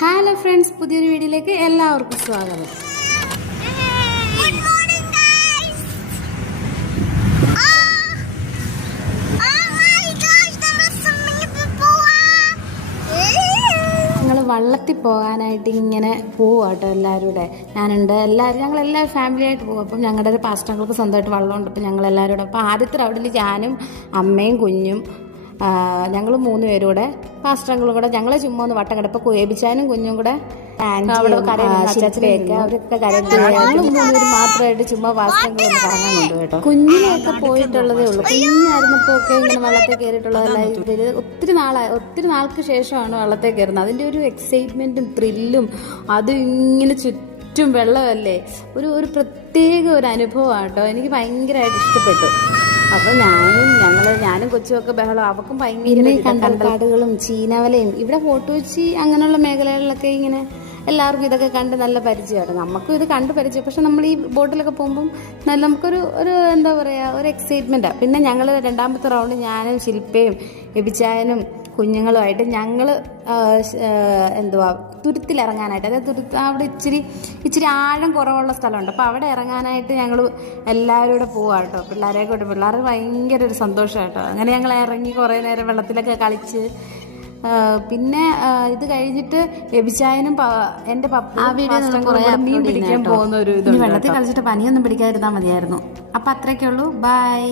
Hello friends, പുതിയൊരു വീഡിയോയിലേക്ക് എല്ലാവർക്കും സ്വാഗതം. ഞങ്ങൾ വള്ളത്തിൽ പോകാനായിട്ട് ഇങ്ങനെ പോവാം കേട്ടോ. എല്ലാവരും കൂടെ ഞാനുണ്ട്, ഞങ്ങളെല്ലാവരും ഫാമിലി ആയിട്ട് പോകും. അപ്പം ഞങ്ങളുടെ ഒരു പാസ്റ്റങ്ങൾക്ക് സ്വന്തമായിട്ട് വള്ളമുണ്ട്. അപ്പം ഞങ്ങളെല്ലാവരും കൂടെ അപ്പോൾ ആദ്യത്തെ റൗണ്ടിൽ ഞാനും അമ്മയും കുഞ്ഞും ഞങ്ങൾ 3 പേരും കൂടെ പാസ്റ്റങ്ങളും കൂടെ ഞങ്ങൾ ചുമ്മാ ഒന്ന് വട്ടം കിടപ്പം ഏബിച്ചാനും കുഞ്ഞും കൂടെ അവരൊക്കെ കരഞ്ഞു. ഞങ്ങൾ 3 പേരും മാത്രമായിട്ട് ചുമ്മാ പാസ്റ്റങ്ങൾ ഒന്ന് കറങ്ങാനുണ്ട് കേട്ടോ. കുഞ്ഞിനെയൊക്കെ പോയിട്ടുള്ളതേ ഉള്ളൂ. കുഞ്ഞായിരുന്നപ്പോൾ ഒക്കെ ഇങ്ങനെ വള്ളത്തിൽ കയറിയിട്ടുള്ളതല്ല. ഇതിൽ ഒത്തിരി നാൾക്ക് ശേഷമാണ് വള്ളത്തിൽ കയറുന്നത്. അതിൻ്റെ ഒരു എക്സൈറ്റ്മെൻറ്റും ത്രില്ലും അതും ഇങ്ങനെ ചുറ്റും വെള്ളമല്ലേ, ഒരു പ്രത്യേക ഒരു അനുഭവമാണ് കേട്ടോ. എനിക്ക് ഭയങ്കരമായിട്ട് ഇഷ്ടപ്പെട്ടു. അപ്പോൾ ഞാനും കൊച്ചുമൊക്കെ ബഹളം, അവർക്കും ഭയങ്കര കണ്ടൽക്കാടുകളും ചീനവലയും ഇവിടെ ഫോട്ടോ വെച്ച് അങ്ങനെയുള്ള മേഖലകളിലൊക്കെ ഇങ്ങനെ എല്ലാവർക്കും ഇതൊക്കെ കണ്ട് നല്ല പരിചയമാണ്. നമുക്കും ഇത് കണ്ട് പരിചയം. പക്ഷെ നമ്മൾ ഈ ബോട്ടിലൊക്കെ പോകുമ്പം നമുക്കൊരു എന്താ പറയുക, ഒരു എക്സൈറ്റ്മെൻറ്റാണ്. പിന്നെ ഞങ്ങൾ രണ്ടാമത്തെ റൗണ്ട് ഞാനും ശില്പയും എബിച്ചായനും കുഞ്ഞുങ്ങളുമായിട്ട് ഞങ്ങൾ തുരുത്തിലിറങ്ങാനായിട്ട്, അതായത് അവിടെ ഇച്ചിരി ആഴം കുറവുള്ള സ്ഥലമുണ്ട്. അപ്പോൾ അവിടെ ഇറങ്ങാനായിട്ട് ഞങ്ങൾ എല്ലാവരും കൂടെ പോവാം കേട്ടോ. പിള്ളേർ ഭയങ്കര ഒരു സന്തോഷം കേട്ടോ. അങ്ങനെ ഞങ്ങൾ ഇറങ്ങി കുറേ നേരം വെള്ളത്തിലൊക്കെ കളിച്ച് പിന്നെ ഇത് കഴിഞ്ഞിട്ട് എബിച്ചായനും എൻ്റെ പപ്പയും മീൻ പിടിക്കാൻ പോകുന്ന ഒരു ഇത്. വെള്ളത്തിൽ കളിച്ചിട്ട് പനിയൊന്നും പിടിക്കാതിരുന്നാൽ മതിയായിരുന്നു. അപ്പം അത്രയൊക്കെ ഉള്ളൂ. ബൈ.